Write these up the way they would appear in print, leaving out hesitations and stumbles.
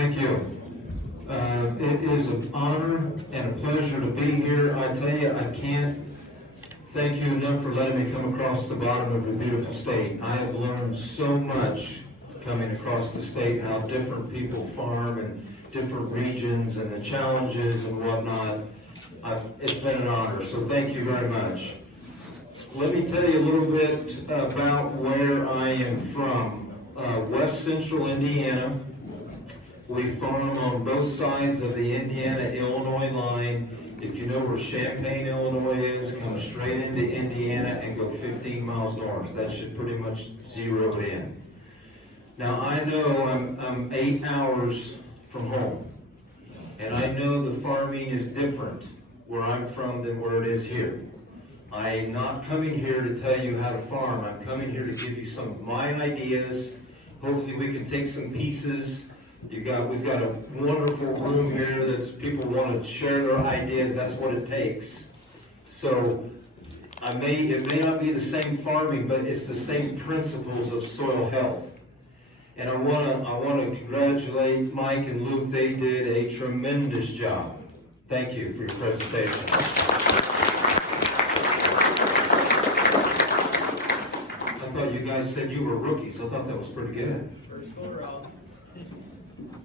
Thank you. It is an honor and a pleasure to be here. I tell you, I can't thank you enough for letting me come across the bottom of your beautiful state. I have learned so much coming across the state, how different people farm in different regions and the challenges and whatnot. It's been an honor, so thank you very much. Let me tell you a little bit about where I am from. West Central Indiana. We farm on both sides of the Indiana-Illinois line. If you know where Champaign, Illinois is, come straight into Indiana and go 15 miles north. That should pretty much zero it in. Now I know I'm 8 hours from home, and I know the farming is different where I'm from than where it is here. I'm not coming here to tell you how to farm. I'm coming here to give you some of my ideas. Hopefully we can take some pieces. We've got a wonderful room here that people want to share their ideas. That's what it takes. So it may not be the same farming, but it's the same principles of soil health. And I want to congratulate Mike and Luke. They did a tremendous job. Thank you for your presentation. I thought you guys said you were rookies. I thought that was pretty good. First go around.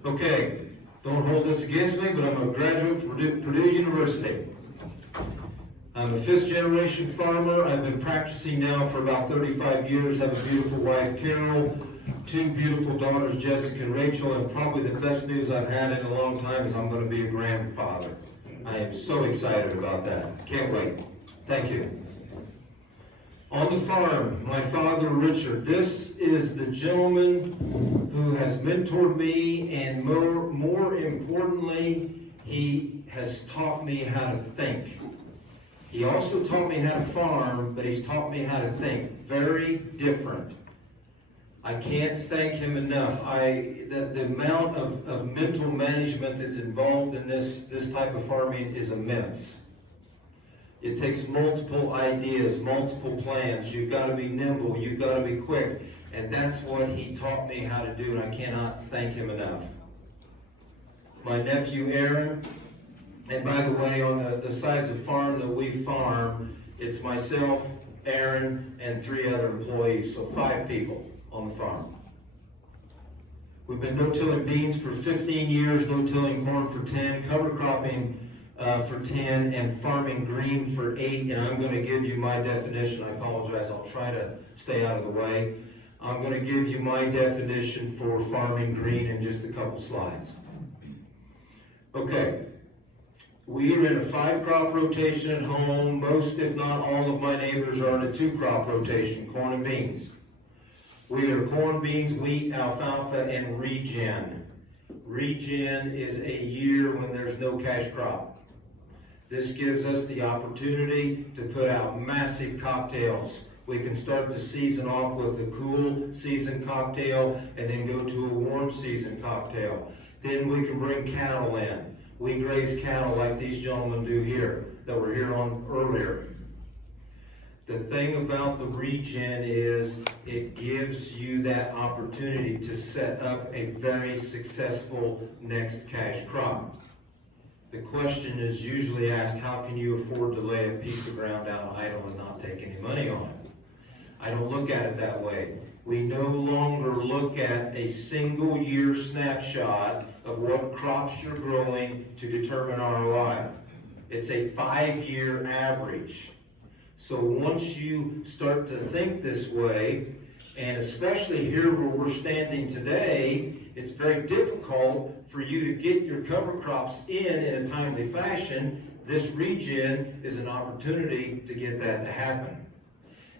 Okay, don't hold this against me, but I'm a graduate from Purdue University. I'm a 5th generation farmer. I've been practicing now for about 35 years. I have a beautiful wife, Carol, 2 beautiful daughters, Jessica and Rachel, and probably the best news I've had in a long time is I'm going to be a grandfather. I am so excited about that. Can't wait. Thank you. On the farm, my father, Richard. This is the gentleman who has mentored me, and more importantly, he has taught me how to think. He also taught me how to farm, but he's taught me how to think. Very different. I can't thank him enough. The amount of mental management that's involved in this type of farming is immense. It takes multiple ideas, multiple plans. You've got to be nimble, you've got to be quick. And that's what he taught me how to do, and I cannot thank him enough. My nephew Aaron, and by the way, on the size of farm that we farm, it's myself, Aaron, and 3 other employees, so 5 people on the farm. We've been no-tilling beans for 15 years, no-tilling corn for 10, cover cropping for 10, and farming green for 8, and I'm going to give you my definition. I apologize, I'll try to stay out of the way. I'm going to give you my definition for farming green in just a couple slides. Okay, we are in a 5-crop rotation at home. Most, if not all, of my neighbors are in a 2-crop rotation, corn and beans. We are corn, beans, wheat, alfalfa, and regen. Regen is a year when there's no cash crop. This gives us the opportunity to put out massive cocktails. We can start the season off with a cool season cocktail and then go to a warm season cocktail. Then we can bring cattle in. We graze cattle like these gentlemen do here, that were here on earlier. The thing about the regen is it gives you that opportunity to set up a very successful next cash crop. The question is usually asked, how can you afford to lay a piece of ground out idle and not take any money on it? I don't look at it that way. We no longer look at a single year snapshot of what crops you're growing to determine ROI. It's a 5-year average. So once you start to think this way, and especially here where we're standing today, it's very difficult for you to get your cover crops in a timely fashion. This regen is an opportunity to get that to happen.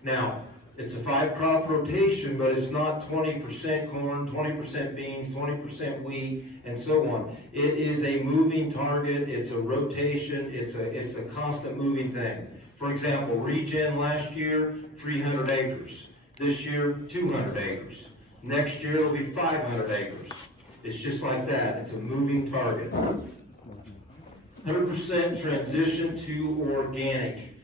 Now, it's a 5-crop rotation, but it's not 20% corn, 20% beans, 20% wheat, and so on. It is a moving target, it's a rotation, it's a constant moving thing. For example, regen last year, 300 acres. This year, 200 acres. Next year, it'll be 500 acres. It's just like that. It's a moving target. 100% transition to organic.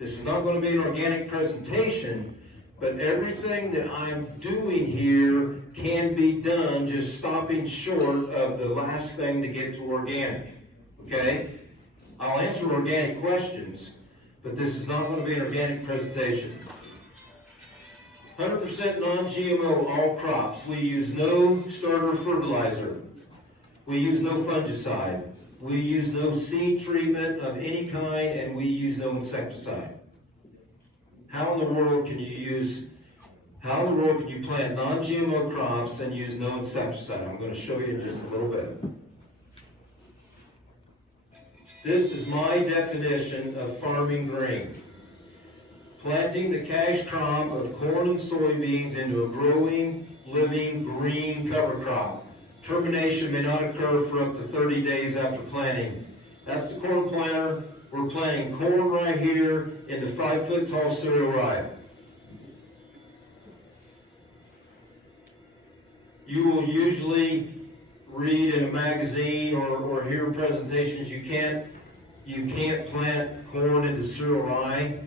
This is not going to be an organic presentation, But everything that I'm doing here can be done, just stopping short of the last thing to get to organic, okay? I'll answer organic questions, but this is not going to be an organic presentation. 100% non-GMO all crops. We use no starter fertilizer. We use no fungicide. We use no seed treatment of any kind, and we use no insecticide. How in the world can you plant non-GMO crops and use no insecticide? I'm going to show you in just a little bit. This is my definition of farming green. Planting the cash crop of corn and soybeans into a growing, living, green cover crop. Termination may not occur for up to 30 days after planting. That's the corn planter. We're planting corn right here into 5-foot tall cereal rye. You will usually read in a magazine or hear presentations, you can't plant corn into cereal rye.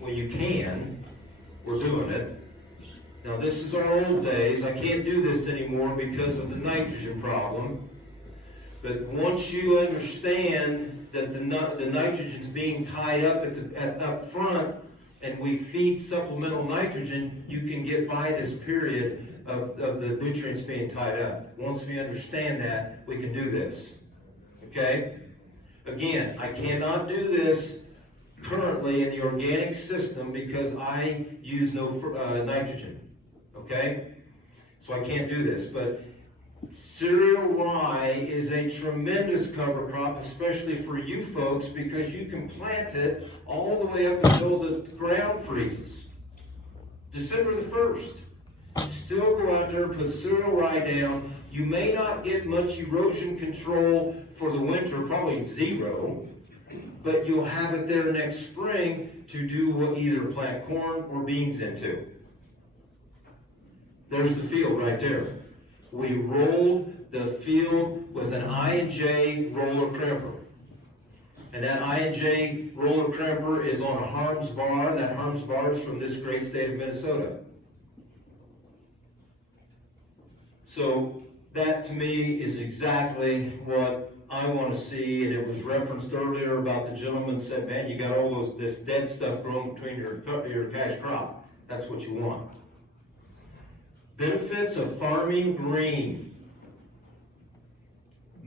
Well, you can. We're doing it. Now, this is our old days. I can't do this anymore because of the nitrogen problem. But once you understand that the nitrogen's being tied up up front, and we feed supplemental nitrogen, you can get by this period of the nutrients being tied up. Once we understand that, we can do this. Okay? Again, I cannot do this currently in the organic system because I use no nitrogen. Okay? So I can't do this. But cereal rye is a tremendous cover crop, especially for you folks, because you can plant it all the way up until the ground freezes. December the 1st. Still go out there and put cereal rye down. You may not get much erosion control for the winter, probably zero, but you'll have it there next spring to do either plant corn or beans into. There's the field right there. We rolled the field with an I&J roller crimper. And that I&J roller crimper is on a harms bar, and that harms bar is from this great state of Minnesota. So that to me is exactly what I want to see, and it was referenced earlier about the gentleman said, man, you got all this dead stuff growing between your cash crop. That's what you want. Benefits of farming green.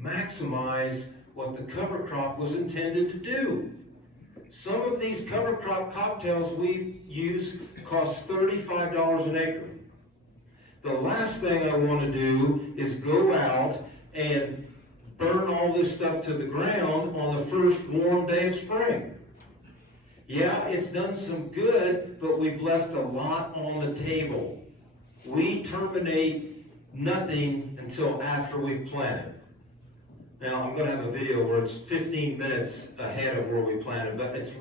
Maximize what the cover crop was intended to do. Some of these cover crop cocktails we use cost $35 an acre. The last thing I want to do is go out and burn all this stuff to the ground on the first warm day of spring. Yeah, it's done some good, but we've left a lot on the table. We terminate nothing until after we've planted. Now, I'm going to have a video where it's 15 minutes ahead of where we planted, but it's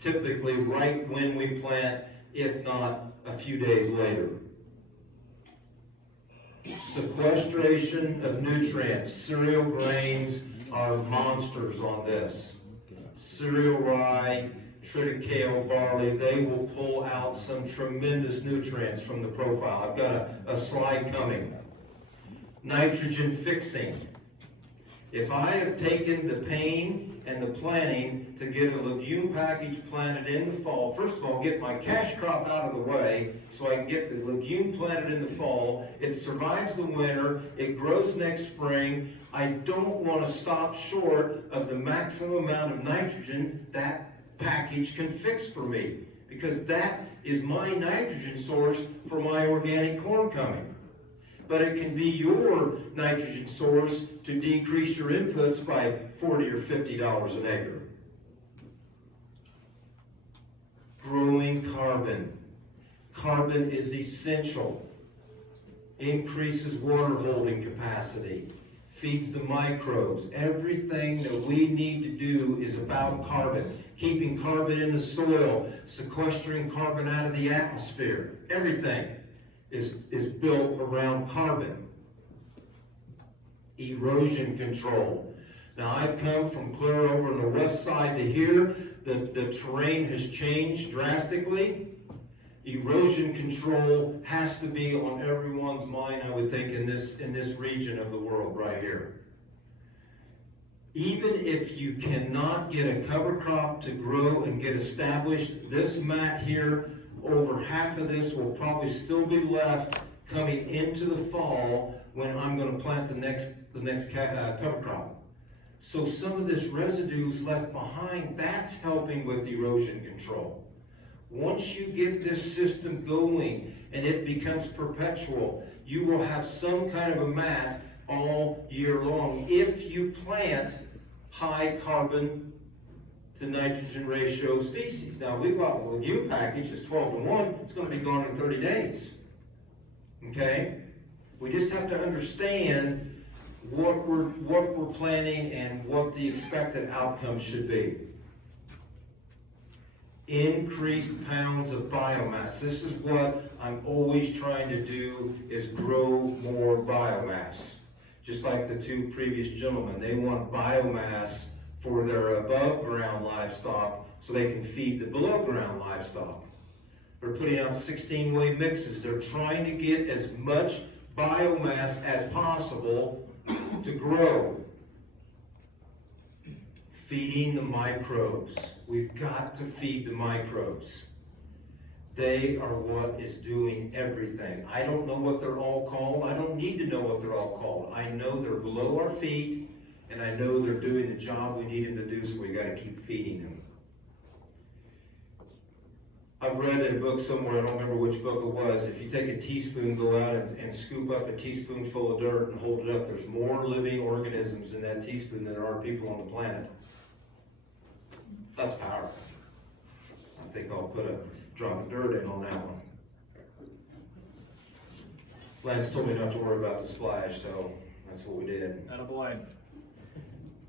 typically right when we plant, if not a few days later. Sequestration of nutrients. Cereal grains are monsters on this. Cereal rye, triticale, barley, they will pull out some tremendous nutrients from the profile. I've got a slide coming. Nitrogen fixing. If I have taken the pain and the planning to get a legume package planted in the fall, first of all, get my cash crop out of the way so I can get the legume planted in the fall. It survives the winter. It grows next spring. I don't want to stop short of the maximum amount of nitrogen that package can fix for me, because that is my nitrogen source for my organic corn coming. But it can be your nitrogen source to decrease your inputs by $40 or $50 an acre. Growing carbon. Carbon is essential. Increases water holding capacity. Feeds the microbes. Everything that we need to do is about carbon. Keeping carbon in the soil, sequestering carbon out of the atmosphere. Everything is built around carbon. Erosion control. Now, I've come from clear over on the west side to here. The terrain has changed drastically. Erosion control has to be on everyone's mind, I would think, in this region of the world right here. Even if you cannot get a cover crop to grow and get established, this mat here, over half of this will probably still be left coming into the fall when I'm going to plant the next cover crop. So some of this residue is left behind. That's helping with erosion control. Once you get this system going and it becomes perpetual, you will have some kind of a mat all year long if you plant high carbon to nitrogen ratio species. Now we've got a legume package that's 12-to-1, it's going to be gone in 30 days. Okay? We just have to understand what we're planning and what the expected outcome should be. Increased pounds of biomass. This is what I'm always trying to do, is grow more biomass. Just like the two previous gentlemen, they want biomass for their above ground livestock so they can feed the below ground livestock. They're putting out 16-way mixes. They're trying to get as much biomass as possible to grow. Feeding the microbes. We've got to feed the microbes. They are what is doing everything. I don't know what they're all called. I don't need to know what they're all called. I know they're below our feet, and I know they're doing the job we need them to do, so we got to keep feeding them. I've read in a book somewhere, I don't remember which book it was, if you take a teaspoon, go out and scoop up a teaspoonful of dirt and hold it up, there's more living organisms in that teaspoon than there are people on the planet. That's powerful. I think I'll put a drop of dirt in on that one. Lance told me not to worry about the splash, so that's what we did. Attaboy.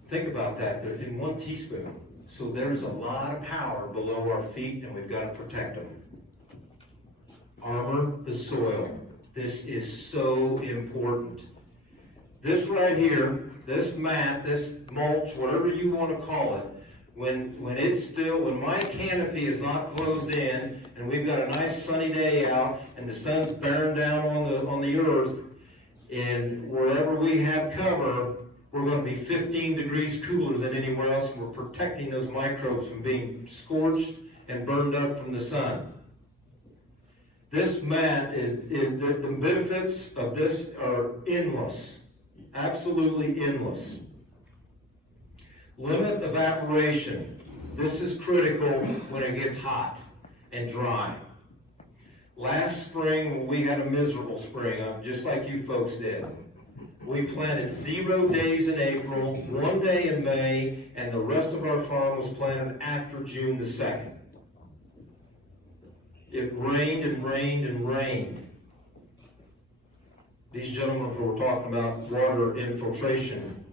Think about that, they're in 1 teaspoon. So there's a lot of power below our feet, and we've got to protect them. Armor the soil. This is so important. This right here, this mat, this mulch, whatever you want to call it, when my canopy is not closed in, and we've got a nice sunny day out, and the sun's bearing down on the earth, and wherever we have cover, we're going to be 15 degrees cooler than anywhere else, and we're protecting those microbes from being scorched and burned up from the sun. This mat the benefits of this are endless, absolutely endless. Limit evaporation. This is critical when it gets hot and dry. Last spring, we had a miserable spring, just like you folks did. We planted 0 days in April, 1 day in May, and the rest of our farm was planted after June the 2nd. It rained and rained and rained. These gentlemen who were talking about water infiltration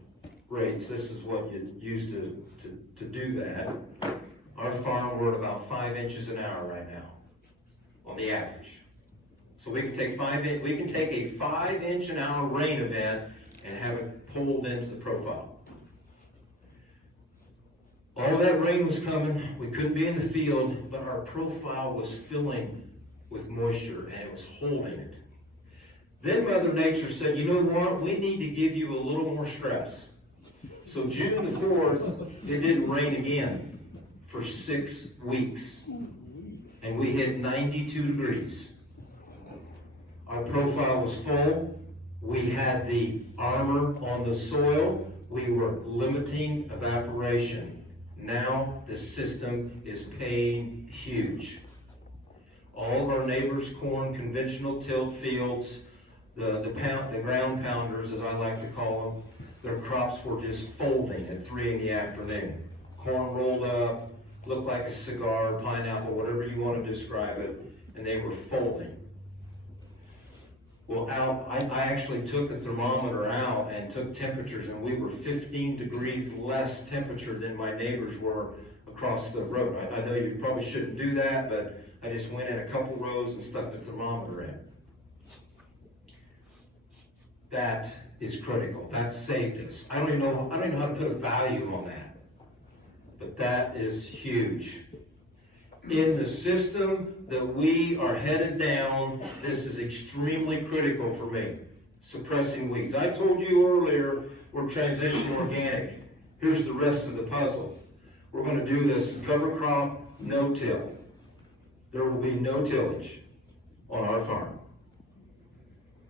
rates, this is what you use to do that. Our farm, we're at about 5 inches an hour right now, on the average. So we can take a 5 inch an hour rain event and have it pulled into the profile. All that rain was coming, we couldn't be in the field, but our profile was filling with moisture and it was holding it. Then Mother Nature said, you know what, we need to give you a little more stress. So June the 4th, it didn't rain again for 6 weeks. And we hit 92 degrees. Our profile was full. We had the armor on the soil. We were limiting evaporation. Now the system is paying huge. All of our neighbors' corn, conventional tilled fields, the ground pounders, as I like to call them, their crops were just folding at 3 in the afternoon. Corn rolled up, looked like a cigar, pineapple, whatever you want to describe it, and they were folding. Well, I actually took the thermometer out and took temperatures, and we were 15 degrees less temperature than my neighbors were across the road. I know you probably shouldn't do that, but I just went in a couple rows and stuck the thermometer in. That is critical. That saved us. I don't even know how to put a value on that, but that is huge. In the system that we are headed down, this is extremely critical for me, suppressing weeds. I told you earlier, we're transitioning organic. Here's the rest of the puzzle. We're going to do this cover crop, no-till. There will be no tillage on our farm.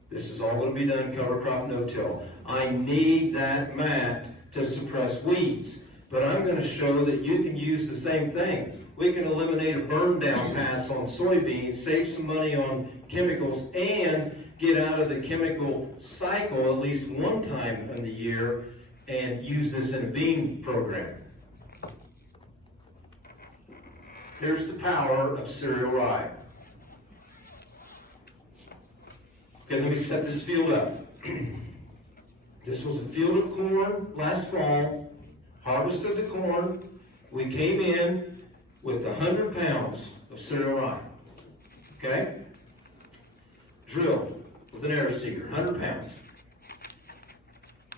This is all going to be done cover crop, no-till. I need that mat to suppress weeds, but I'm going to show that you can use the same thing. We can eliminate a burn down pass on soybeans, save some money on chemicals, and get out of the chemical cycle at least one time in the year and use this in a bean program. Here's the power of cereal rye. Okay, let me set this field up. This was a field of corn last fall, harvested the corn. We came in with 100 pounds of cereal rye, okay? Drilled with an air seeder, 100 pounds.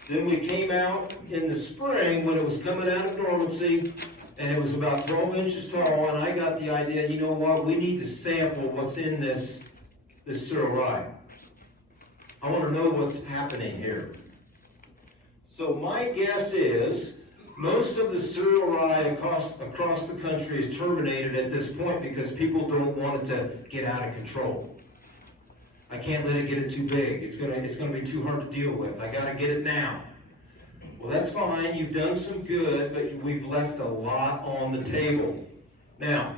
Then we came out in the spring when it was coming out of dormancy, and it was about 12 inches tall, and I got the idea, you know what, we need to sample what's in this cereal rye. I want to know what's happening here. So my guess is, most of the cereal rye across the country is terminated at this point because people don't want it to get out of control. I can't let it get too big. It's gonna be too hard to deal with. I gotta get it now. Well, that's fine. You've done some good, but we've left a lot on the table. Now,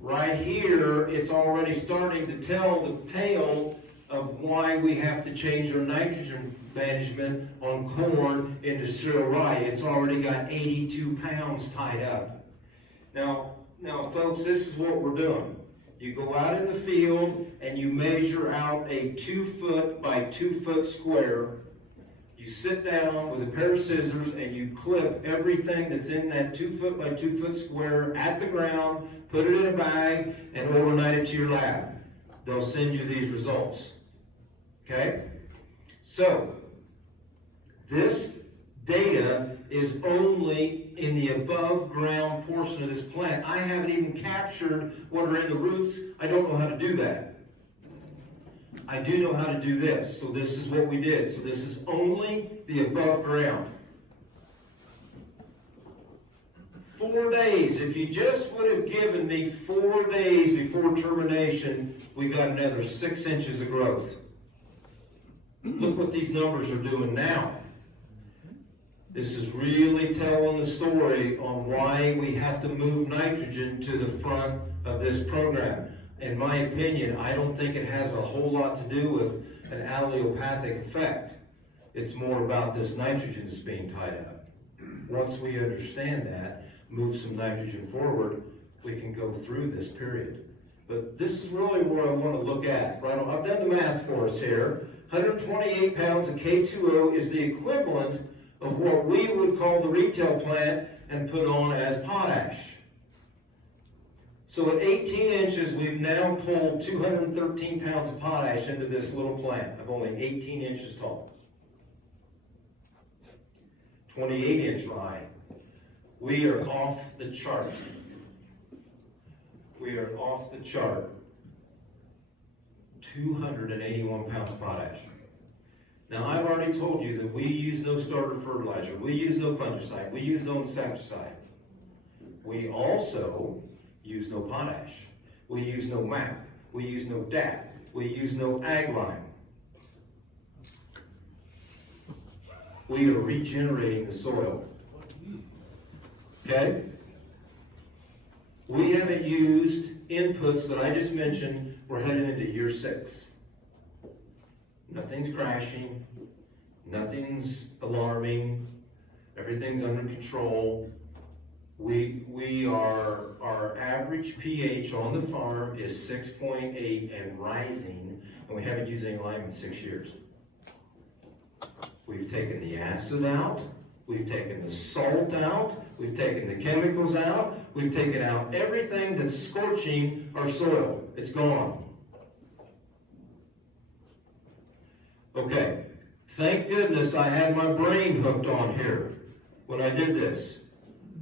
right here, it's already starting to tell the tale of why we have to change our nitrogen management on corn into cereal rye. It's already got 82 pounds tied up. Now folks, this is what we're doing. You go out in the field and you measure out a 2 foot by 2 foot square. You sit down with a pair of scissors and you clip everything that's in that 2 foot by 2 foot square at the ground, put it in a bag, and overnight it to your lab. They'll send you these results. Okay? So, this data is only in the above ground portion of this plant. I haven't even captured what are in the roots. I don't know how to do that. I do know how to do this. So this is what we did. So this is only the above ground. 4 days. If you just would have given me 4 days before termination, we got another 6 inches of growth. Look what these numbers are doing now. This is really telling the story on why we have to move nitrogen to the front of this program. In my opinion, I don't think it has a whole lot to do with an allelopathic effect. It's more about this nitrogen that's being tied up. Once we understand that, move some nitrogen forward, we can go through this period. But this is really what I want to look at. Right? I've done the math for us here. 128 pounds of K2O is the equivalent of what we would call the retail plant and put on as potash. So at 18 inches, we've now pulled 213 pounds of potash into this little plant of only 18 inches tall. 28-inch rye. We are off the chart. We are off the chart. 281 pounds of potash. Now, I've already told you that we use no starter fertilizer, we use no fungicide, we use no insecticide. We also use no potash. We use no MAP. We use no DAP. We use no ag line. We are regenerating the soil. Okay? We haven't used inputs that I just mentioned. We're heading into year 6. Nothing's crashing. Nothing's alarming. Everything's under control. Our average pH on the farm is 6.8 and rising, and we haven't used any lime in 6 years. We've taken the acid out, we've taken the salt out, we've taken the chemicals out, we've taken out everything that's scorching our soil. It's gone. Okay, thank goodness I had my brain hooked on here when I did this.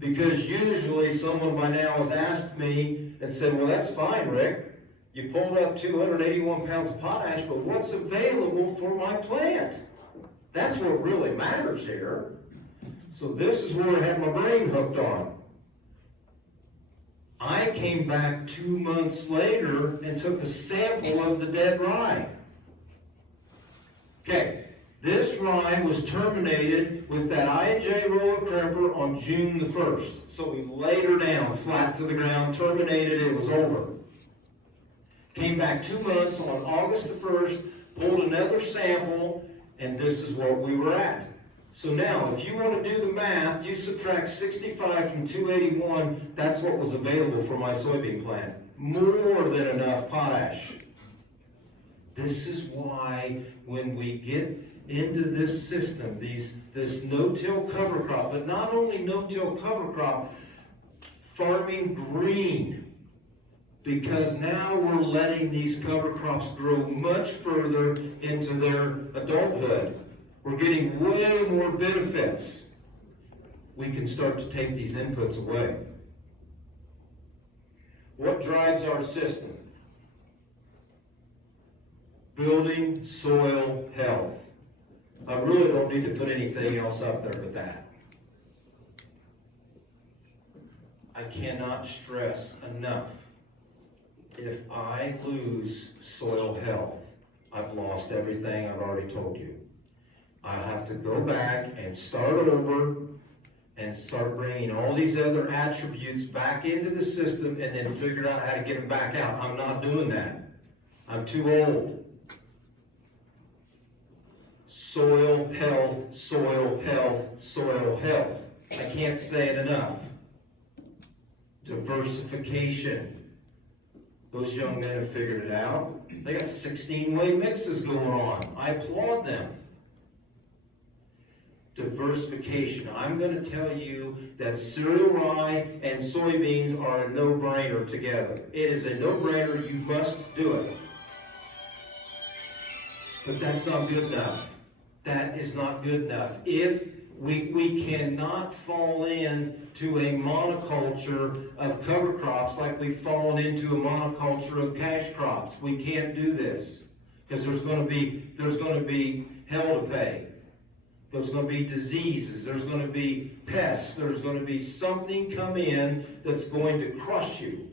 Because usually someone by now has asked me, and said, well, that's fine, Rick. You pulled up 281 pounds of potash, but what's available for my plant? That's what really matters here. So this is where I had my brain hooked on. I came back 2 months later and took a sample of the dead rye. Okay, this rye was terminated with that I&J row of Crimper on June the 1st. So we laid her down flat to the ground, terminated, it was over. Came back 2 months on August the 1st, pulled another sample, and this is what we were at. So now, if you want to do the math, you subtract 65 from 281, that's what was available for my soybean plant. More than enough potash. This is why when we get into this system, this no-till cover crop, but not only no-till cover crop, farming green, because now we're letting these cover crops grow much further into their adulthood. We're getting way more benefits. We can start to take these inputs away. What drives our system? Building soil health. I really don't need to put anything else up there but that. I cannot stress enough. If I lose soil health, I've lost everything I've already told you. I have to go back and start over and start bringing all these other attributes back into the system and then figure out how to get them back out. I'm not doing that. I'm too old. Soil health, soil health, soil health. I can't say it enough. Diversification. Those young men have figured it out. They got 16-way mixes going on. I applaud them. Diversification. I'm going to tell you that cereal rye and soybeans are a no-brainer together. It is a no-brainer. You must do it. But that's not good enough. That is not good enough. If we cannot fall into a monoculture of cover crops like we've fallen into a monoculture of cash crops. We can't do this because there's going to be hell to pay. There's going to be diseases. There's going to be pests. There's going to be something come in that's going to crush you.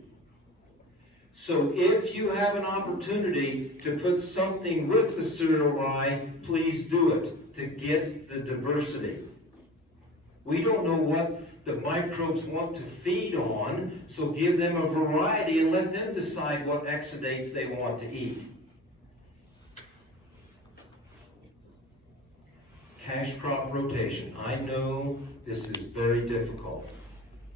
So if you have an opportunity to put something with the cereal rye, please do it to get the diversity. We don't know what the microbes want to feed on, so give them a variety and let them decide what exudates they want to eat. Cash crop rotation. I know this is very difficult.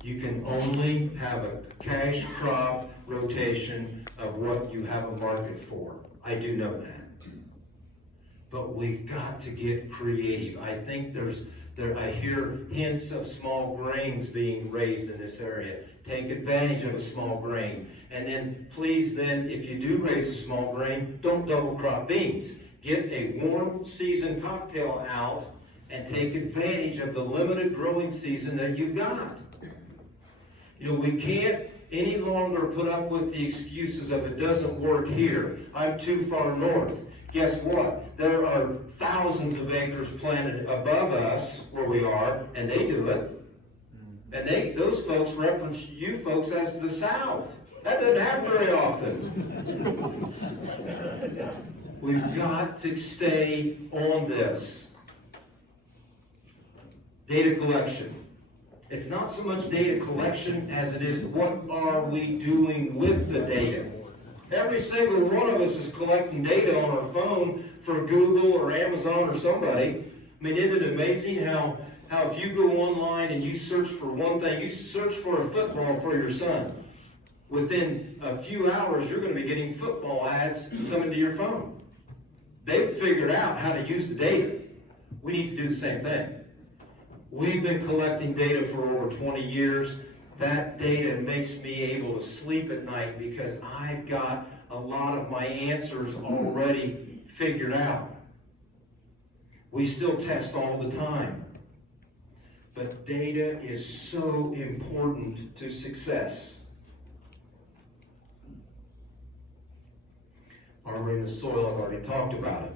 You can only have a cash crop rotation of what you have a market for. I do know that. But we've got to get creative. I think I hear hints of small grains being raised in this area. Take advantage of a small grain. And then please then, if you do raise a small grain, don't double crop beans. Get a warm season cocktail out and take advantage of the limited growing season that you've got. You know, we can't any longer put up with the excuses of it doesn't work here. I'm too far north. Guess what? There are thousands of acres planted above us where we are, and they do it. And those folks reference you folks as the South. That doesn't happen very often. We've got to stay on this. Data collection. It's not so much data collection as it is what are we doing with the data. Every single one of us is collecting data on our phone for Google or Amazon or somebody. I mean, isn't it amazing how if you go online and you search for one thing, you search for a football for your son. Within a few hours, you're going to be getting football ads coming to your phone. They've figured out how to use the data. We need to do the same thing. We've been collecting data for over 20 years. That data makes me able to sleep at night because I've got a lot of my answers already figured out. We still test all the time. But data is so important to success. armoring the soil, I've already talked about it.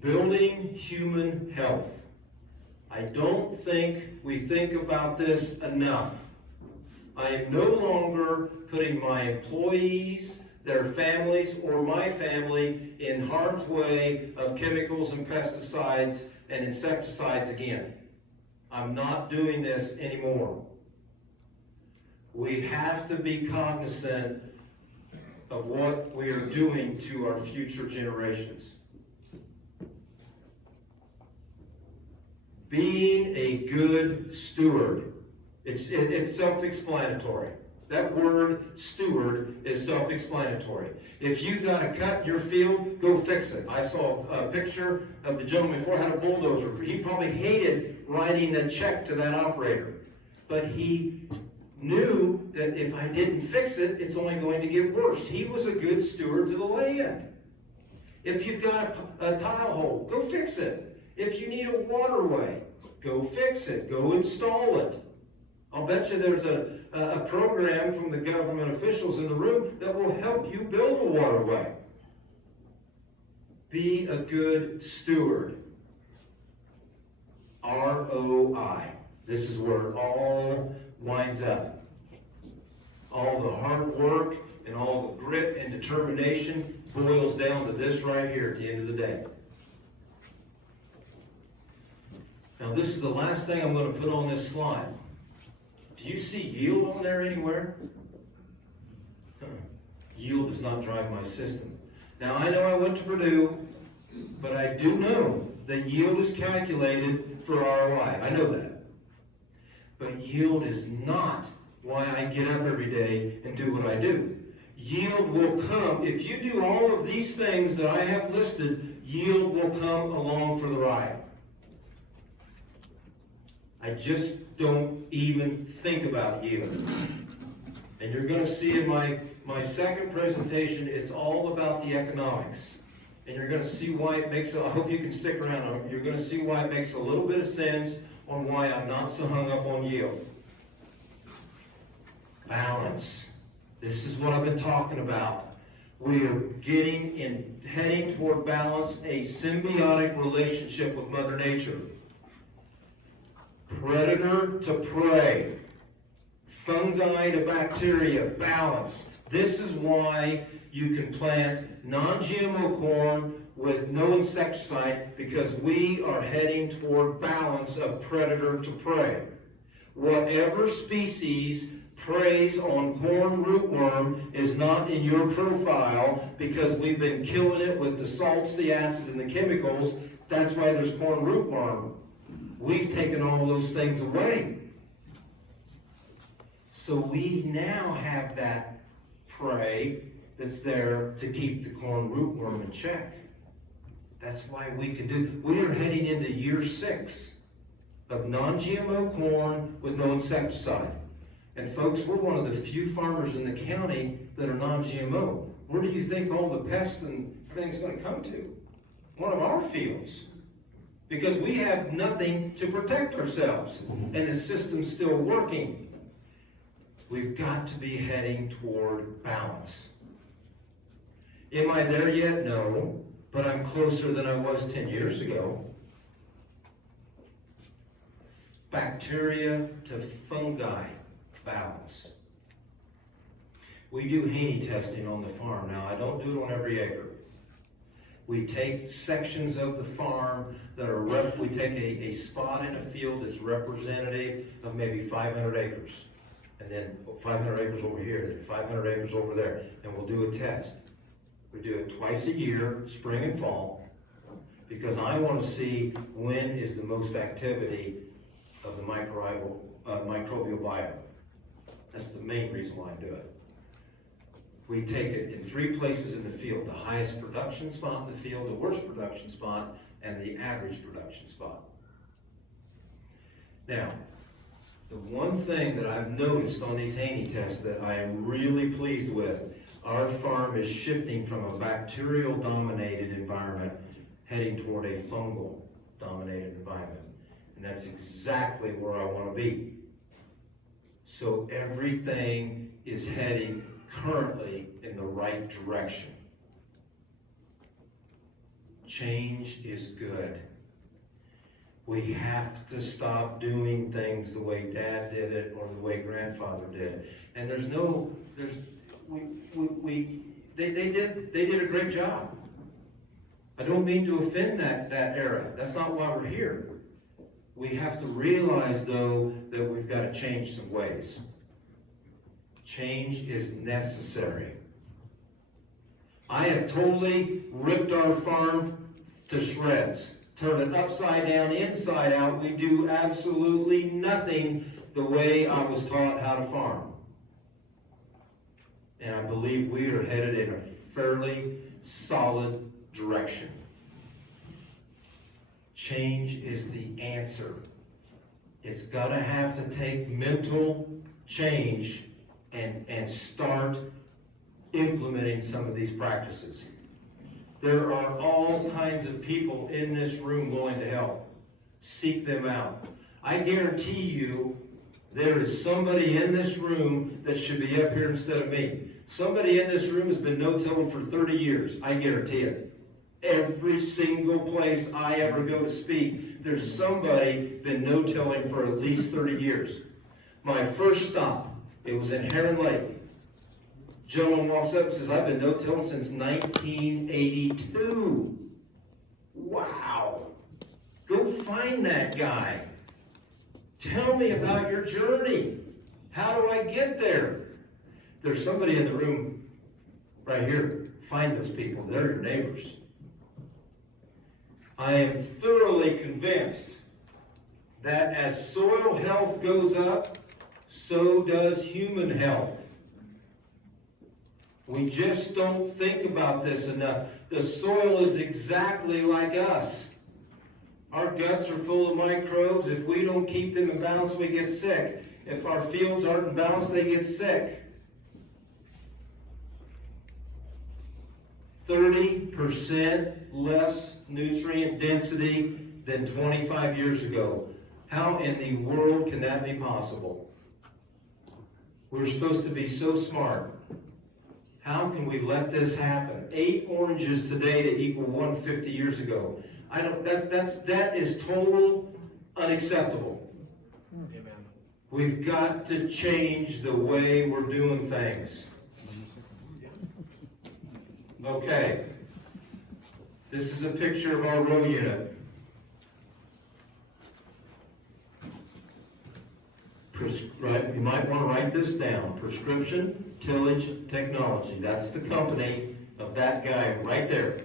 Building human health. I don't think we think about this enough. I am no longer putting my employees, their families, or my family in harm's way of chemicals and pesticides and insecticides again. I'm not doing this anymore. We have to be cognizant of what we are doing to our future generations. Being a good steward. It's self-explanatory. That word steward is self-explanatory. If you've got a cut in your field, go fix it. I saw a picture of the gentleman before had a bulldozer. He probably hated writing a check to that operator. But he knew that if I didn't fix it, it's only going to get worse. He was a good steward to the land. If you've got a tile hole, go fix it. If you need a waterway, go fix it. Go install it. I'll bet you there's a program from the government officials in the room that will help you build a waterway. Be a good steward. ROI. This is where it all winds up. All the hard work and all the grit and determination boils down to this right here at the end of the day. Now this is the last thing I'm going to put on this slide. Do you see yield on there anywhere? Yield does not drive my system. Now I know I went to Purdue, but I do know that yield is calculated for ROI. I know that. But yield is not why I get up every day and do what I do. Yield will come. If you do all of these things that I have listed, yield will come along for the ride. I just don't even think about yield. And you're going to see in my second presentation, it's all about the economics. And you're going to see why it makes, I hope you can stick around, you're going to see why it makes a little bit of sense on why I'm not so hung up on yield. Balance. This is what I've been talking about. We are heading toward balance, a symbiotic relationship with Mother Nature. Predator to prey, fungi to bacteria, balance. This is why you can plant non-GMO corn with no insecticide, because we are heading toward balance of predator to prey. Whatever species preys on corn rootworm is not in your profile because we've been killing it with the salts, the acids, and the chemicals. That's why there's corn rootworm. We've taken all those things away. So we now have that prey that's there to keep the corn rootworm in check. That's why we are heading into year 6 of non-GMO corn with no insecticide. And folks, we're one of the few farmers in the county that are non-GMO. Where do you think all the pests and things are going to come to? One of our fields. Because we have nothing to protect ourselves, and the system's still working. We've got to be heading toward balance. Am I there yet? No, but I'm closer than I was 10 years ago. Bacteria to fungi balance. We do Haney testing on the farm. Now, I don't do it on every acre. We take sections of the farm that are, we take a spot in a field that's representative of maybe 500 acres. And then 500 acres over here, and 500 acres over there, and we'll do a test. We do it twice a year, spring and fall, because I want to see when is the most activity of the microbial biome. That's the main reason why I do it. We take it in 3 places in the field: the highest production spot in the field, the worst production spot, and the average production spot. Now, the one thing that I've noticed on these Haney tests that I am really pleased with, our farm is shifting from a bacterial-dominated environment heading toward a fungal-dominated environment. And that's exactly where I want to be. So everything is heading currently in the right direction. Change is good. We have to stop doing things the way Dad did it or the way Grandfather did. And they did a great job. I don't mean to offend that era. That's not why we're here. We have to realize, though, that we've got to change some ways. Change is necessary. I have totally ripped our farm to shreds. Turn it upside down, inside out. We do absolutely nothing the way I was taught how to farm. And I believe we are headed in a fairly solid direction. Change is the answer. It's got to have to take mental change and start implementing some of these practices. There are all kinds of people in this room willing to help. Seek them out. I guarantee you there is somebody in this room that should be up here instead of me. Somebody in this room has been no-tilling for 30 years. I guarantee it. Every single place I ever go to speak, there's somebody been no-tilling for at least 30 years. My first stop, it was in Heron Lake. Gentleman walks up and says, I've been no-tilling since 1982. Wow. Go find that guy. Tell me about your journey. How do I get there? There's somebody in the room right here. Find those people. They're your neighbors. I am thoroughly convinced that as soil health goes up, so does human health. We just don't think about this enough. The soil is exactly like us. Our guts are full of microbes. If we don't keep them in balance, we get sick. If our fields aren't in balance, they get sick. 30% less nutrient density than 25 years ago. How in the world can that be possible? We're supposed to be so smart. How can we let this happen? 8 oranges today to equal 150 years ago. That is total unacceptable. Amen. We've got to change the way we're doing things. Okay. This is a picture of our row unit. Right, you might want to write this down. Prescription Tillage Technology. That's the company of that guy right there.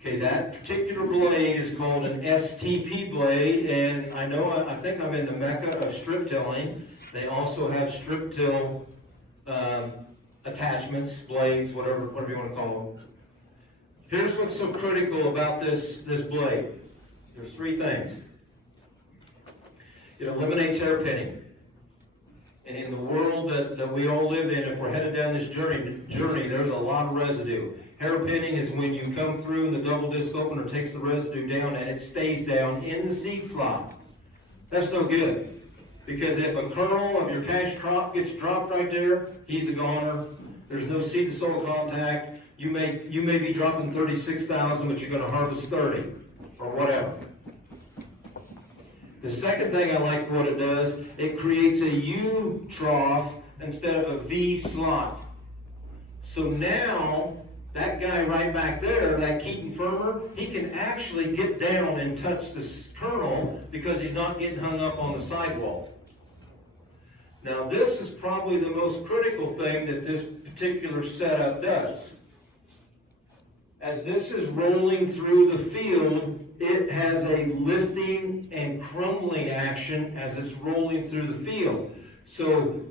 Okay, that particular blade is called an Stp Blade, and I think I'm in the mecca of strip tilling. They also have strip till attachments, blades, whatever you want to call them. Here's what's so critical about this blade. There's 3 things. It eliminates hairpinning. And in the world that we all live in, if we're headed down this journey, there's a lot of residue. Hairpinning is when you come through and the double disc opener takes the residue down and it stays down in the seed slot. That's no good. Because if a kernel of your cash crop gets dropped right there, he's a goner. There's no seed to soil contact. You may be dropping 36,000, but you're going to harvest 30 or whatever. The second thing I like what it does, it creates a U trough instead of a V slot. So now, that guy right back there, that Keaton Firmer, he can actually get down and touch the kernel because he's not getting hung up on the sidewall. Now this is probably the most critical thing that this particular setup does. As this is rolling through the field, it has a lifting and crumbling action as it's rolling through the field. So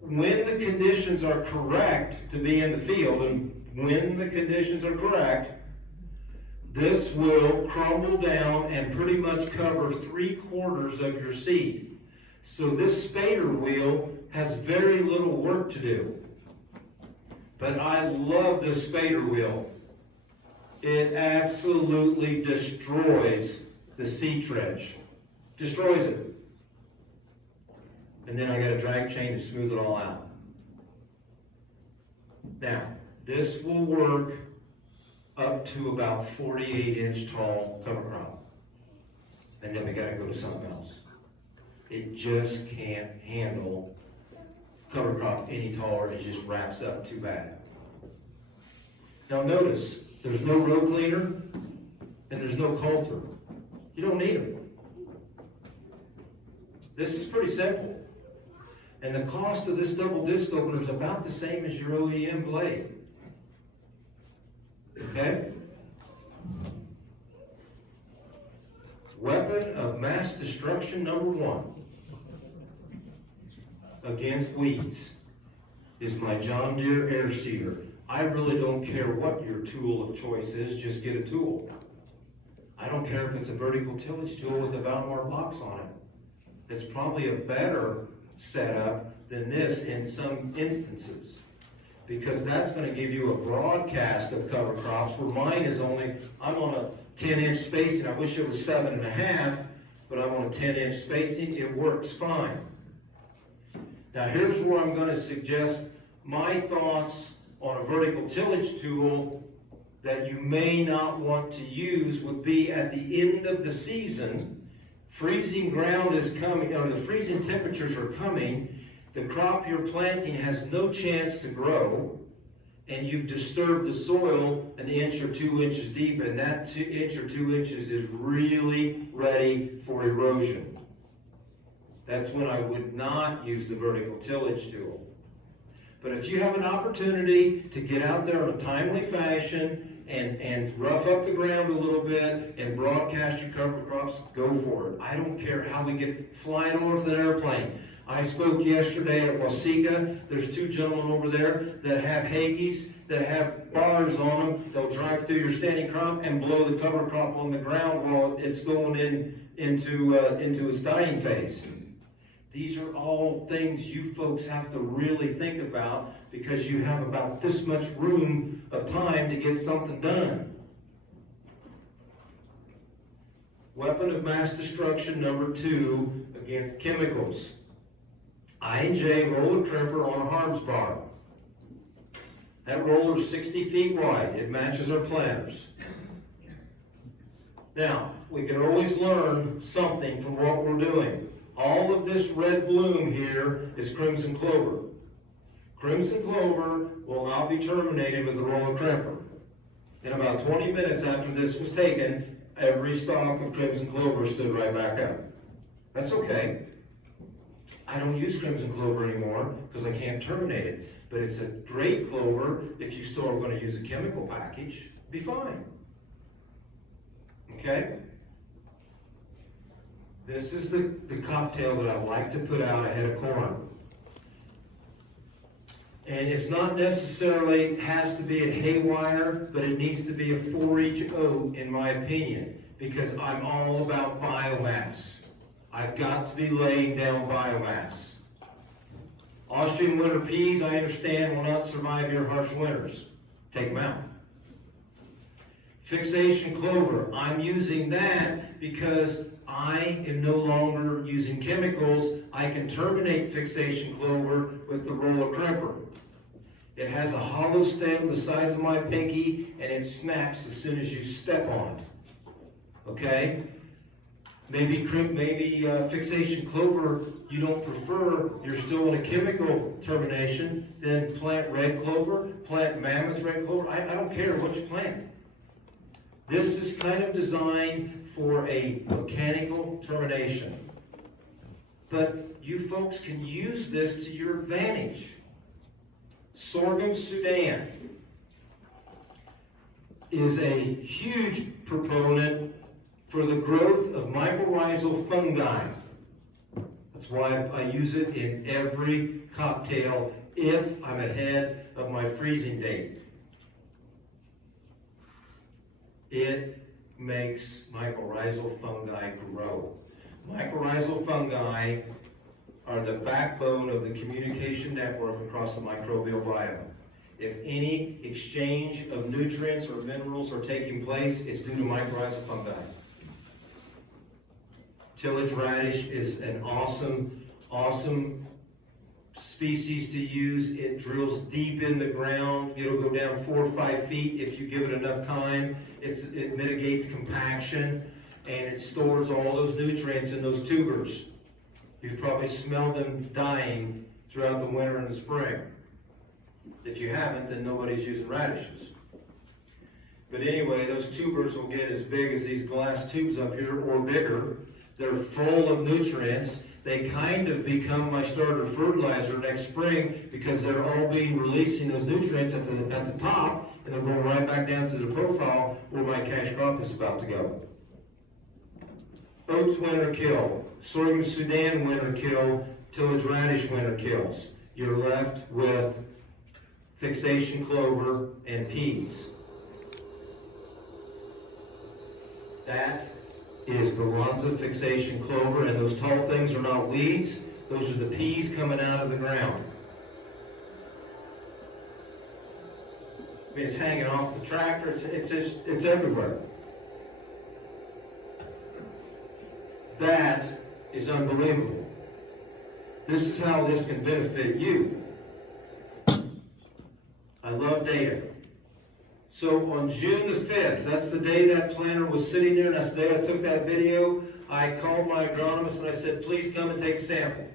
when the conditions are correct to be in the field, and when the conditions are correct, this will crumble down and pretty much cover 3/4 of your seed. So this spader wheel has very little work to do. But I love this spader wheel. It absolutely destroys the seed trench. Destroys it. and then I got a drag chain to smooth it all out. Now, this will work up to about 48-inch tall cover crop. And then we gotta go to something else. It just can't handle cover crop any taller, it just wraps up too bad. Now notice, there's no row cleaner and there's no coulter. You don't need them. This is pretty simple. And the cost of this double disc opener is about the same as your OEM blade. Okay? Weapon of mass destruction number 1 against weeds is my John Deere air seeder. I really don't care what your tool of choice is, just get a tool. I don't care if it's a vertical tillage tool with a Valmar box on it. It's probably a better setup than this in some instances, because that's going to give you a broadcast of cover crops, where mine is only, I'm on a 10-inch spacing. I wish it was 7.5, but I'm on a 10-inch spacing. It works fine. Now here's where I'm going to suggest my thoughts on a vertical tillage tool that you may not want to use would be at the end of the season. Freezing ground is coming, or the freezing temperatures are coming. The crop you're planting has no chance to grow, and you've disturbed the soil an inch or 2 inches deep, and that inch or 2 inches is really ready for erosion. That's when I would not use the vertical tillage tool. But if you have an opportunity to get out there in a timely fashion and rough up the ground a little bit and broadcast your cover crops, go for it. I don't care how we get flying over with an airplane. I spoke yesterday at Waseca. There's 2 gentlemen over there that have Hagies, that have bars on them. They'll drive through your standing crop and blow the cover crop on the ground while it's going into its dying phase. These are all things you folks have to really think about, because you have about this much room of time to get something done. Weapon of mass destruction number 2 against chemicals. I&J roller crimper on a harms bar. That roller is 60 feet wide. It matches our planters. Now, we can always learn something from what we're doing. All of this red bloom here is crimson clover. Crimson clover will now be terminated with the roller crimper. In about 20 minutes after this was taken, every stalk of crimson clover stood right back up. That's okay. I don't use crimson clover anymore because I can't terminate it. But it's a great clover if you still are going to use a chemical package. Be fine. Okay? This is the cocktail that I like to put out ahead of corn. And it's not necessarily has to be a haywire, but it needs to be a 4-each oat, in my opinion, because I'm all about biomass. I've got to be laying down biomass. Austrian winter peas, I understand, will not survive your harsh winters. Take them out. Fixation clover, I'm using that because I am no longer using chemicals. I can terminate fixation clover with the roller crimper. It has a hollow stem the size of my pinky, and it snaps as soon as you step on it. Okay? Maybe fixation clover you don't prefer, you're still in a chemical termination, then plant red clover, plant mammoth red clover. I don't care what you plant. This is kind of designed for a mechanical termination. But you folks can use this to your advantage. Sorghum Sudan is a huge proponent for the growth of mycorrhizal fungi. That's why I use it in every cocktail if I'm ahead of my freezing date. It makes mycorrhizal fungi grow. Mycorrhizal fungi are the backbone of the communication network across the microbial biome. If any exchange of nutrients or minerals are taking place, it's due to mycorrhizal fungi. Tillage radish is an awesome awesome species to use. It drills deep in the ground. It'll go down 4 or 5 feet if you give it enough time. It mitigates compaction, and it stores all those nutrients in those tubers. You've probably smelled them dying throughout the winter and the spring. If you haven't, then nobody's using radishes. But anyway, those tubers will get as big as these glass tubes up here or bigger. They're full of nutrients. They kind of become my starter fertilizer next spring because they're all being releasing those nutrients at the top, and they're going right back down to the profile where my cash crop is about to go. Oats winter kill, sorghum Sudan winter kill, tillage radish winter kills. You're left with fixation clover and peas. That is Baronza fixation clover, and those tall things are not weeds. Those are the peas coming out of the ground. I mean, it's hanging off the tractor. It's everywhere. That is unbelievable. This is how this can benefit you. I love data. So on June the 5th, that's the day that planter was sitting there, and that's the day I took that video, I called my agronomist and I said, please come and take a sample.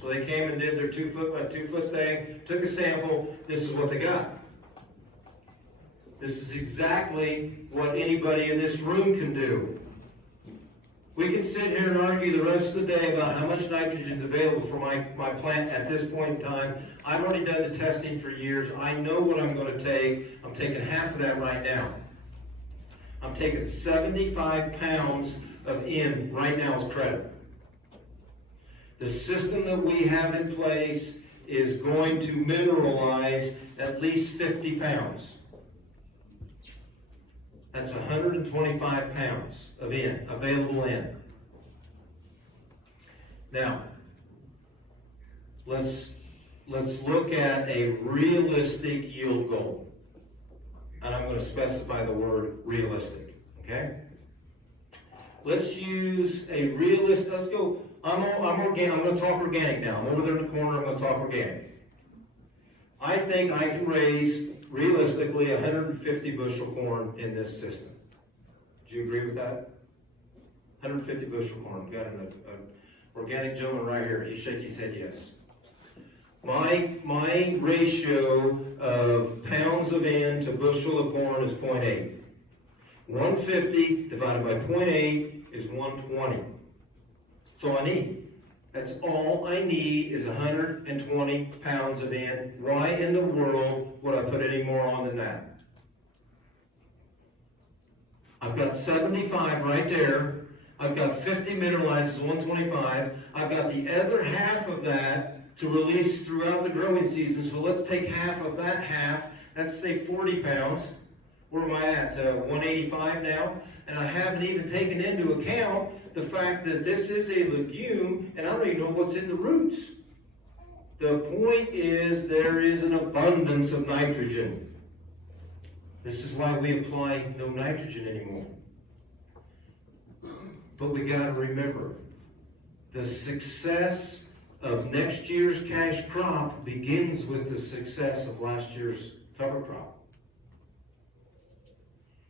So they came and did their 2 foot by 2 foot thing, took a sample. This is what they got. This is exactly what anybody in this room can do. We can sit here and argue the rest of the day about how much nitrogen is available for my plant at this point in time. I've already done the testing for years. I know what I'm going to take. I'm taking half of that right now. I'm taking 75 pounds of N right now as credit. The system that we have in place is going to mineralize at least 50 pounds. That's 125 pounds of N, available N. Now, let's look at a realistic yield goal. And I'm going to specify the word realistic, okay? Let's use a realistic, let's go, I'm organic, I'm going to talk organic now. I'm over there in the corner, I'm going to talk organic. I think I can raise realistically 150 bushel corn in this system. Do you agree with that? 150 bushel corn. We've got an organic gentleman right here. He's shaking his head yes. My ratio of pounds of N to bushel of corn is 0.8. 150 divided by 0.8 is 120. That's all I need. That's all I need is 120 pounds of N. Why in the world would I put any more on than that? I've got 75 right there. I've got 50 mineralized, 125. I've got the other half of that to release throughout the growing season. So let's take half of that half. That's say 40 pounds. Where am I at? 185 now? And I haven't even taken into account the fact that this is a legume and I don't even know what's in the roots. The point is there is an abundance of nitrogen. This is why we apply no nitrogen anymore. But we got to remember, the success of next year's cash crop begins with the success of last year's cover crop.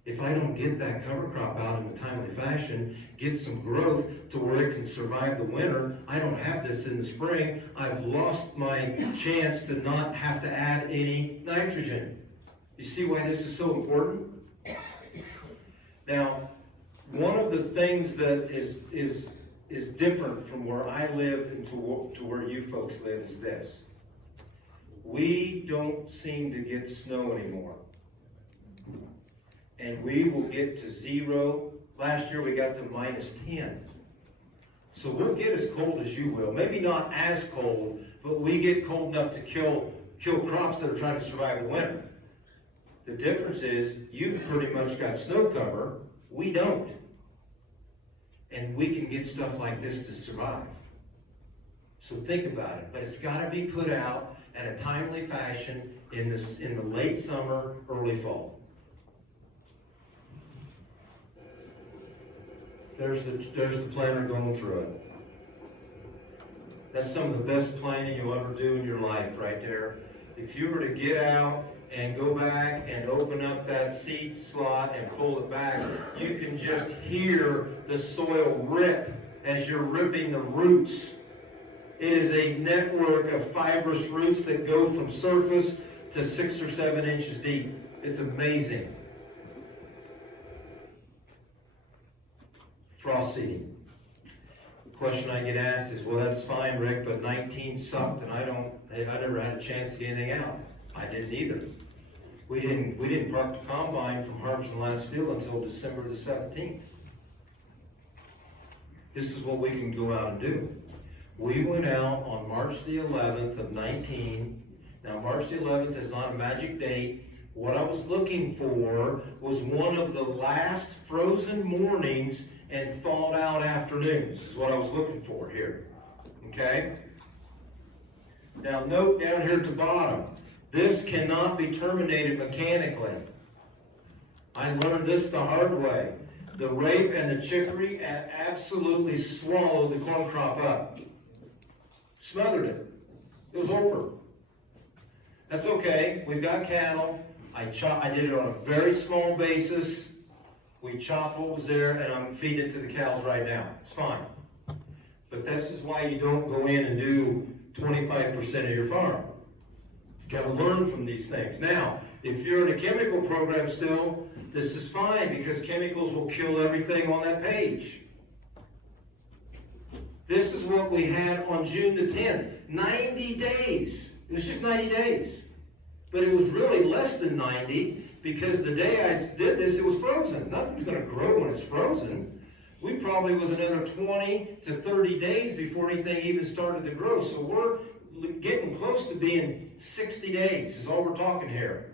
If I don't get that cover crop out in a timely fashion, get some growth to where it can survive the winter, I don't have this in the spring, I've lost my chance to not have to add any nitrogen. You see why this is so important? Now, one of the things that is different from where I live and to where you folks live is this. We don't seem to get snow anymore. And we will get to 0. Last year we got to -10. So we'll get as cold as you will. Maybe not as cold, but we get cold enough to kill crops that are trying to survive the winter. The difference is you've pretty much got snow cover. We don't. And we can get stuff like this to survive. So think about it. But it's got to be put out at a timely fashion in the late summer, early fall. There's the planter going through it. That's some of the best planning you'll ever do in your life right there. If you were to get out and go back and open up that seed slot and pull it back, you can just hear the soil rip as you're ripping the roots. It is a network of fibrous roots that go from surface to 6 or 7 inches deep. It's amazing. Frost seeding. The question I get asked is, well, that's fine, Rick, but 19 sucked and I never had a chance to get anything out. I didn't either. We didn't park the combine from harvesting the last field until December the 17th. This is what we can go out and do. We went out on March the 11th of 19. Now, March the 11th is not a magic date. What I was looking for was one of the last frozen mornings and thawed out afternoons, is what I was looking for here. Okay? Now, note down here at the bottom, this cannot be terminated mechanically. I learned this the hard way. The rape and the chicory absolutely swallowed the corn crop up. Smothered it. It was over. That's okay. We've got cattle. I did it on a very small basis. We chopped what was there, and I'm feeding it to the cows right now. It's fine. But this is why you don't go in and do 25% of your farm. You got to learn from these things. Now, if you're in a chemical program still, this is fine because chemicals will kill everything on that page. This is what we had on June the 10th. 90 days. It was just 90 days. But it was really less than 90 because the day I did this, it was frozen. Nothing's going to grow when it's frozen. We probably was another 20 to 30 days before anything even started to grow. So we're getting close to being 60 days is all we're talking here.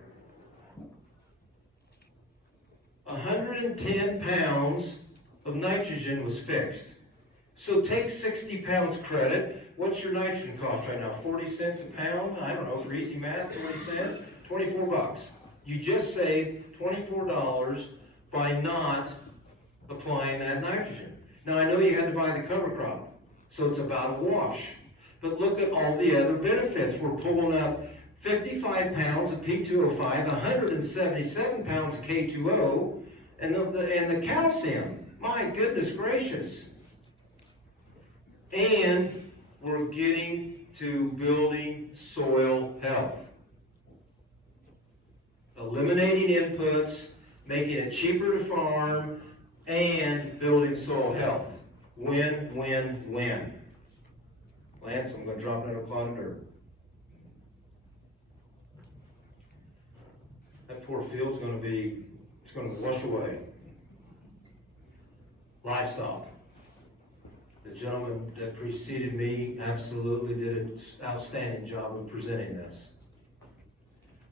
110 pounds of nitrogen was fixed. So take 60 pounds credit. What's your nitrogen cost right now? 40 cents a pound? I don't know, for easy math, 40 cents? 24 bucks. You just saved $24 by not applying that nitrogen. Now I know you had to buy the cover crop, so it's about a wash. But look at all the other benefits. We're pulling up 55 pounds of P2O5, 177 pounds of K2O, and the calcium. My goodness gracious. And we're getting to building soil health. Eliminating inputs, making it cheaper to farm, and building soil health. Win, win, win. Lance, I'm going to drop another clod of dirt. That poor field's going to wash away. Livestock. The gentleman that preceded me absolutely did an outstanding job of presenting this.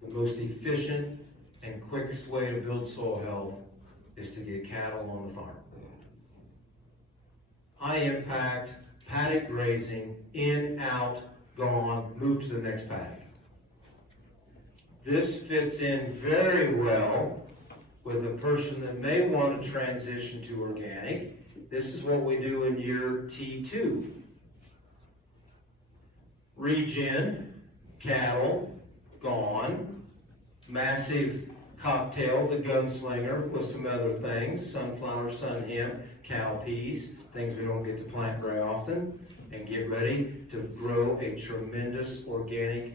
The most efficient and quickest way to build soil health is to get cattle on the farm. High impact, paddock grazing, in, out, gone, move to the next paddock. This fits in very well with a person that may want to transition to organic. This is what we do in year T2. Regen, cattle, gone. Massive cocktail, the gunslinger, with some other things. Sunflower, sun hemp, cowpeas, things we don't get to plant very often. And get ready to grow a tremendous organic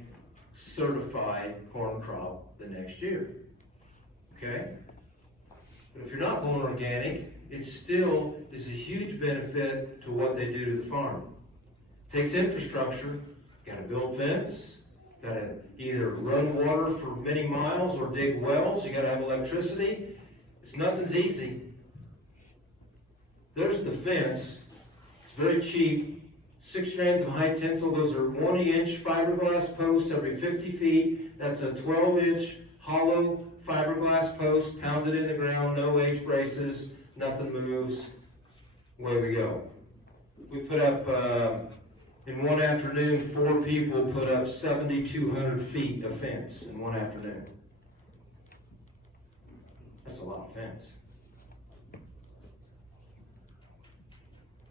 certified corn crop the next year. Okay? But if you're not going organic, it still is a huge benefit to what they do to the farm. It takes infrastructure. You got to build fence. You got to either run water for many miles or dig wells. You got to have electricity. Nothing's easy. There's the fence. It's very cheap. 6 strands of high tensile. Those are 1-inch fiberglass posts every 50 feet. That's a 12-inch hollow fiberglass post, pounded in the ground, no H braces, nothing moves. Away we go. We put up, in one afternoon, 4 people put up 7,200 feet of fence in one afternoon. That's a lot of fence.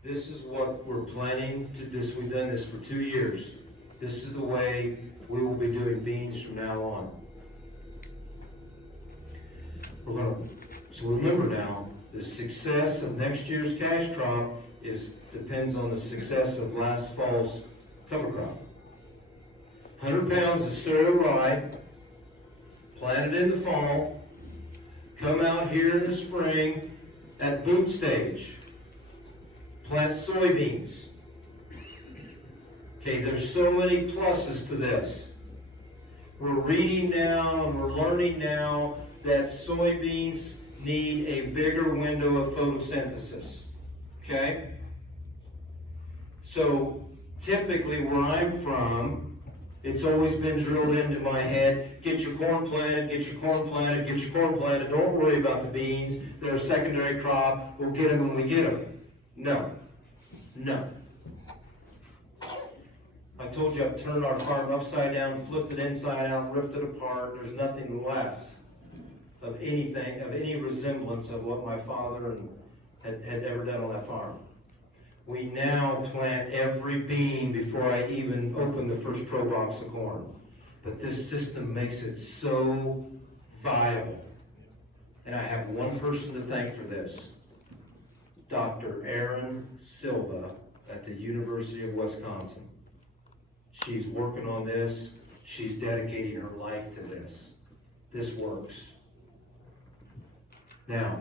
This is what we're planning to do. We've done this for 2 years. This is the way we will be doing beans from now on. So remember now, the success of next year's cash crop depends on the success of last fall's cover crop. 100 pounds of cereal rye, planted in the fall, come out here in the spring at boot stage, plant soybeans. Okay, there's so many pluses to this. We're reading now and we're learning now that soybeans need a bigger window of photosynthesis. Okay? So typically where I'm from, it's always been drilled into my head, get your corn planted, get your corn planted, get your corn planted, don't worry about the beans, they're a secondary crop, we'll get them when we get them. No. No. I told you I've turned our farm upside down, flipped it inside out, ripped it apart, there's nothing left of anything, of any resemblance of what my father had ever done on that farm. We now plant every bean before I even open the first pro box of corn. But this system makes it so viable. And I have one person to thank for this. Dr. Erin Silva at the University of Wisconsin. She's working on this. She's dedicating her life to this. This works. Now,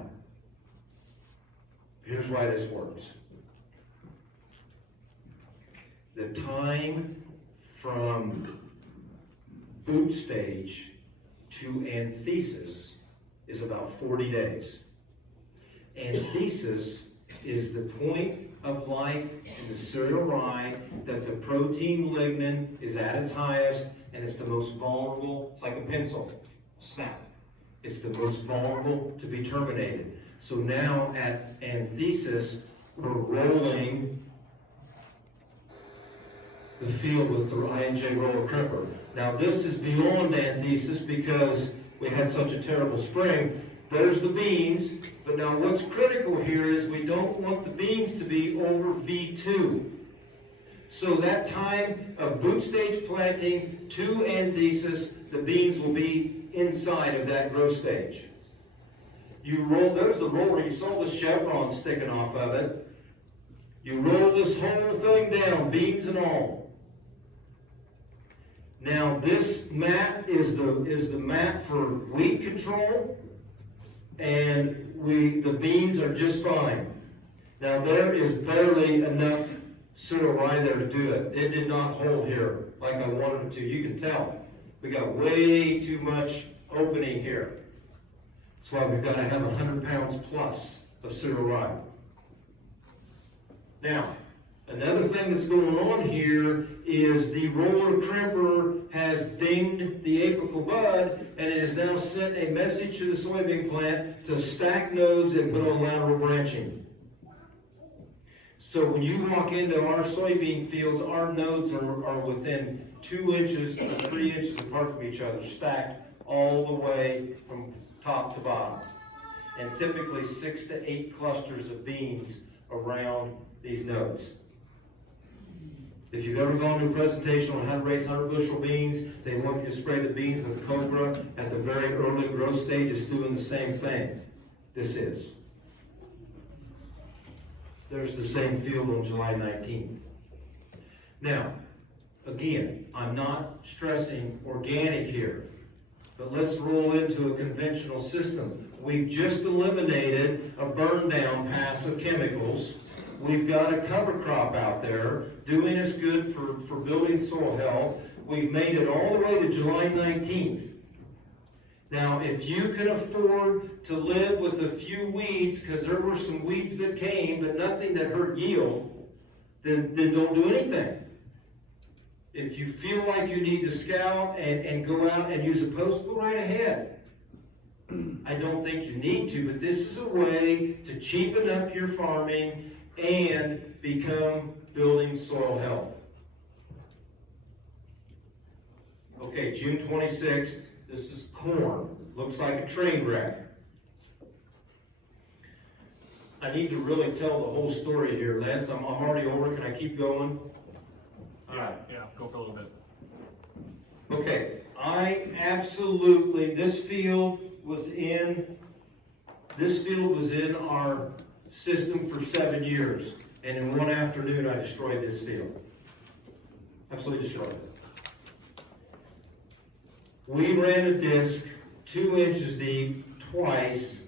here's why this works. The time from boot stage to anthesis is about 40 days. Anthesis is the point of life in the cereal rye that the protein lignin is at its highest and it's the most vulnerable. It's like a pencil, snap. It's the most vulnerable to be terminated. So now at anthesis, we're rolling the field with the I&J roller crimper. Now this is beyond anthesis because we had such a terrible spring. There's the beans, but now what's critical here is we don't want the beans to be over V2. So that time of boot stage planting to anthesis, the beans will be inside of that growth stage. You roll, there's the roller, you saw the chevron sticking off of it. You roll this whole thing down, beans and all. Now this mat is the mat for weed control, and the beans are just fine. Now there is barely enough cereal rye there to do it. It did not hold here like I wanted it to. You can tell. We got way too much opening here. That's why we've got to have 100 pounds plus of cereal rye. Now, another thing that's going on here is the roller crimper has dinged the apical bud, and it has now sent a message to the soybean plant to stack nodes and put on lateral branching. So when you walk into our soybean fields, our nodes are within 2 inches to 3 inches apart from each other, stacked all the way from top to bottom. And typically 6 to 8 clusters of beans around these nodes. If you've ever gone to a presentation on how to raise 100 bushel beans, they want you to spray the beans with Cobra at the very early growth stage. It's doing the same thing. This is. There's the same field on July 19th. Now, again, I'm not stressing organic here, but let's roll into a conventional system. We've just eliminated a burn down pass of chemicals. We've got a cover crop out there doing us good for building soil health. We've made it all the way to July 19th. Now, if you can afford to live with a few weeds, because there were some weeds that came, but nothing that hurt yield, then don't do anything. If you feel like you need to scout and go out and use a post, go right ahead. I don't think you need to, but this is a way to cheapen up your farming and become building soil health. Okay, June 26th, this is corn. Looks like a train wreck. I need to really tell the whole story here, Lance. I'm already over. Can I keep going? All right. Yeah, go for a little bit. Okay, this field was in our system for 7 years. And in one afternoon, I destroyed this field. Absolutely destroyed it. We ran a disc 2 inches deep, twice.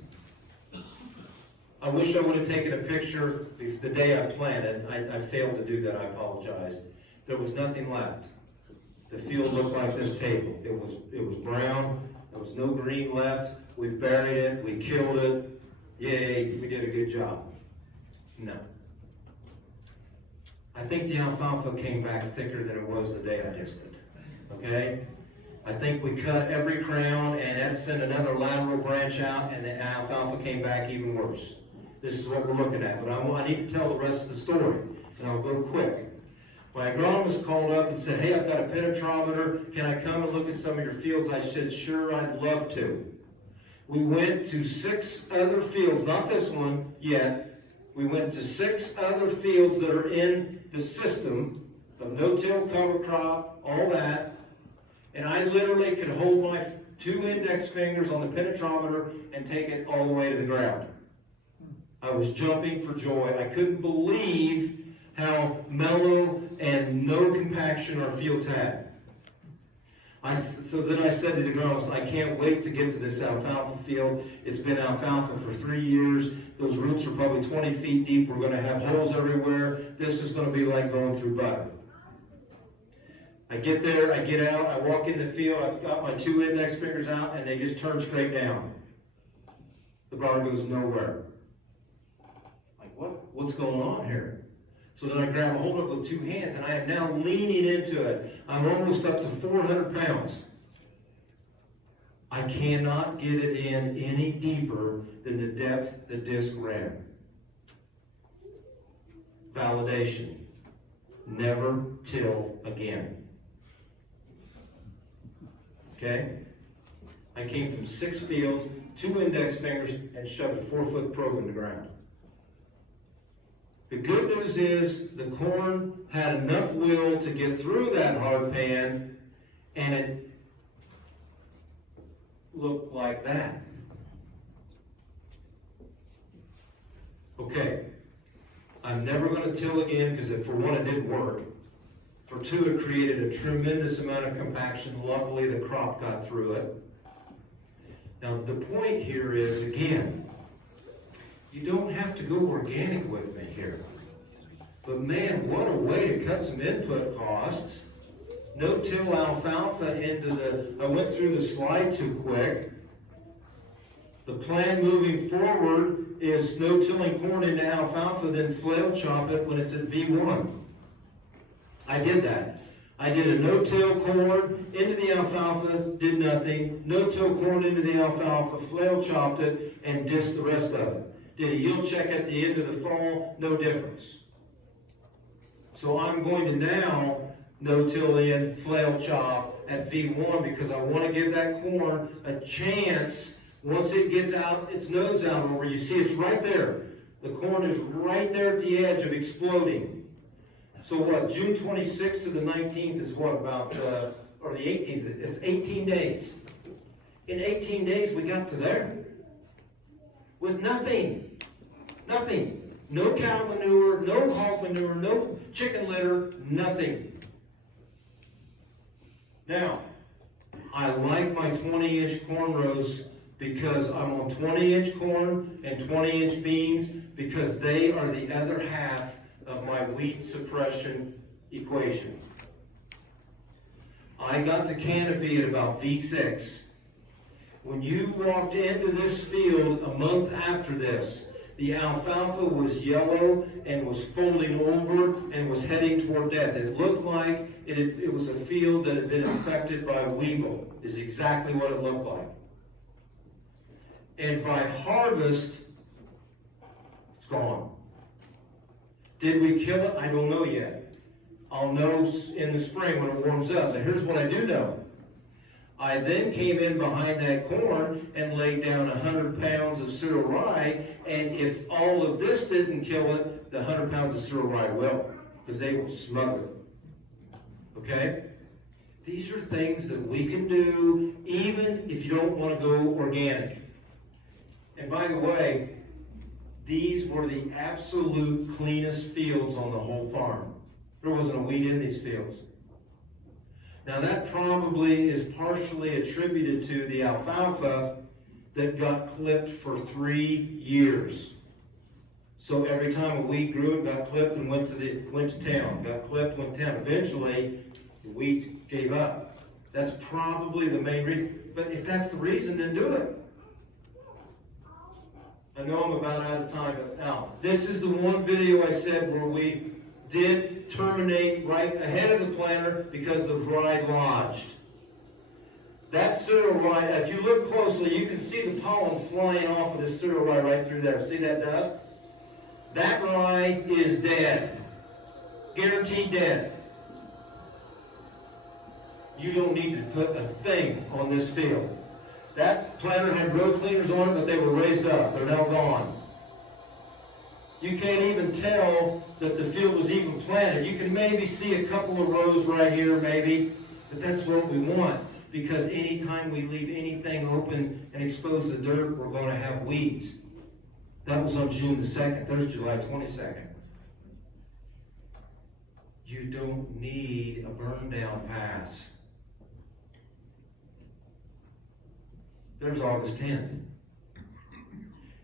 I wish I would have taken a picture the day I planted. I failed to do that, I apologize. There was nothing left. The field looked like this table. It was brown, there was no green left. We buried it, we killed it. Yay, we did a good job. No. I think the alfalfa came back thicker than it was the day I disced it, okay? I think we cut every crown and that sent another lateral branch out and the alfalfa came back even worse. This is what we're looking at, but I need to tell the rest of the story, and I'll go quick. My agronomist called up and said, hey, I've got a penetrometer, can I come and look at some of your fields? I said, sure, I'd love to. We went to 6 other fields, not this one yet. We went to 6 other fields that are in the system of no-till, cover crop, all that. And I literally could hold my 2 index fingers on the penetrometer and take it all the way to the ground. I was jumping for joy. I couldn't believe how mellow and no compaction our fields had. So then I said to the agronomist, I can't wait to get to this alfalfa field. It's been alfalfa for 3 years. Those roots are probably 20 feet deep. We're going to have holes everywhere. This is going to be like going through butter. I get there, I get out, I walk in the field, I've got my 2 index fingers out, and they just turn straight down. The bar goes nowhere. Like, what's going on here? So then I grab a hold of it with 2 hands, and I am now leaning into it. I'm almost up to 400 pounds. I cannot get it in any deeper than the depth the disc ran. Validation. Never till again. Okay? I came from 6 fields, 2 index fingers, and shoved a 4-foot probe in the ground. The good news is the corn had enough will to get through that hard pan, and it looked like that. Okay, I'm never going to till again because for one, it didn't work. For 2, it created a tremendous amount of compaction. Luckily, the crop got through it. Now, the point here is, again, you don't have to go organic with me here. But man, what a way to cut some input costs. No-till alfalfa I went through the slide too quick. The plan moving forward is no-tilling corn into alfalfa, then flail chop it when it's at V1. I did that. I did a no-till corn into the alfalfa, did nothing. No-till corn into the alfalfa, flail chopped it, and disked the rest of it. Did a yield check at the end of the fall, no difference. So I'm going to now no-till in, flail chop at V1 because I want to give that corn a chance. Once it gets out, its nose out over, you see it's right there. The corn is right there at the edge of exploding. So what, June 26th to the 19th is what, about, or the 18th, it's 18 days. In 18 days, we got to there. With nothing. Nothing. No cow manure, no hog manure, no chicken litter, nothing. Now, I like my 20-inch corn rows because I'm on 20-inch corn and 20-inch beans because they are the other half of my weed suppression equation. I got to canopy at about V6. When you walked into this field a month after this, the alfalfa was yellow and was folding over and was heading toward death. It looked like it was a field that had been infected by weevil, is exactly what it looked like. And by harvest, it's gone. Did we kill it? I don't know yet. I'll know in the spring when it warms up. But here's what I do know. I then came in behind that corn and laid down 100 pounds of cereal rye, and if all of this didn't kill it, the 100 pounds of cereal rye will, because they will smother. Okay? These are things that we can do even if you don't want to go organic. And by the way, these were the absolute cleanest fields on the whole farm. There wasn't a weed in these fields. Now that probably is partially attributed to the alfalfa that got clipped for 3 years. So every time a weed grew, it got clipped and went to town. Got clipped, went to town. Eventually, the weeds gave up. That's probably the main reason. But if that's the reason, then do it. I know I'm about out of time, but now, this is the one video I said where we did terminate right ahead of the planter because the rye lodged. That cereal rye, if you look closely, you can see the pollen flying off of the cereal rye right through there. See that dust? That rye is dead. Guaranteed dead. You don't need to put a thing on this field. That planter had road cleaners on it, but they were raised up. They're now gone. You can't even tell that the field was even planted. You can maybe see a couple of rows right here, maybe, but that's what we want. Because anytime we leave anything open and expose the dirt, we're going to have weeds. That was on June the 2nd. There's July 22nd. You don't need a burn down pass. There's August 10th.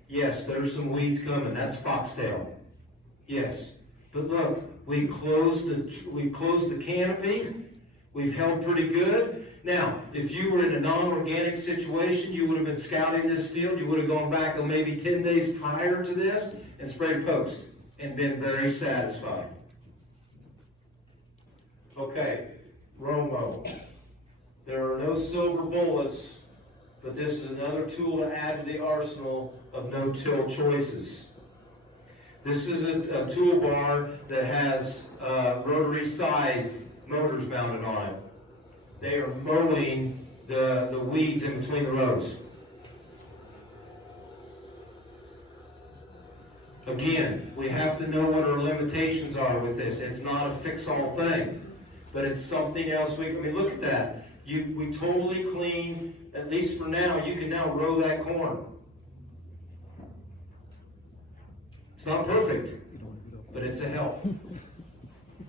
Yes, there's some weeds coming. That's foxtail. Yes. But look, we closed the canopy. We've held pretty good. Now, if you were in a non-organic situation, you would have been scouting this field. You would have gone back maybe 10 days prior to this and sprayed post and been very satisfied. Okay, Romo. There are no silver bullets, but this is another tool to add to the arsenal of no-till choices. This is a toolbar that has rotary size motors mounted on it. They are mowing the weeds in between the rows. Again, we have to know what our limitations are with this. It's not a fix-all thing, but it's something else. I mean, look at that. We totally clean, at least for now, you can now row that corn. It's not perfect, but it's a help.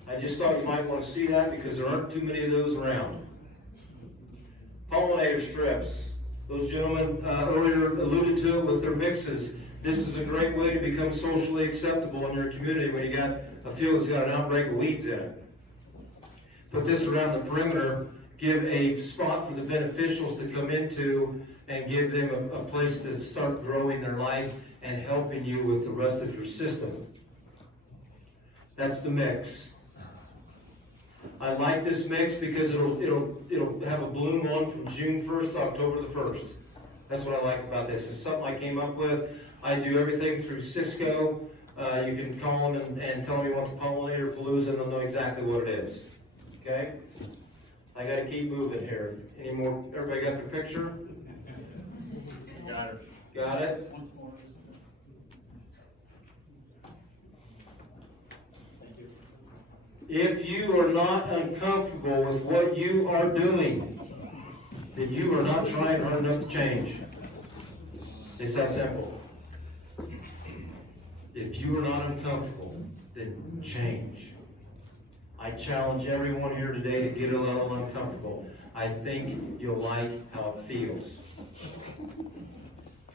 I just thought you might want to see that because there aren't too many of those around. Pollinator strips. Those gentlemen earlier alluded to it with their mixes. This is a great way to become socially acceptable in your community when you got a field that's got an outbreak of weeds in it. Put this around the perimeter, give a spot for the beneficials to come into and give them a place to start growing their life and helping you with the rest of your system. That's the mix. I like this mix because it'll have a bloom on from June 1st to October the 1st. That's what I like about this. It's something I came up with. I do everything through Cisco. You can call them and tell them you want the pollinator palooza and they'll know exactly what it is. Okay? I gotta keep moving here. Any more? Everybody got the picture? Got it. Got it? If you are not uncomfortable with what you are doing, then you are not trying hard enough to change. It's that simple. If you are not uncomfortable, then change. I challenge everyone here today to get a little uncomfortable. I think you'll like how it feels.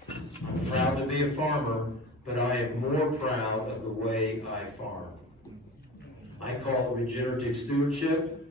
I'm proud to be a farmer, but I am more proud of the way I farm. I call it regenerative stewardship.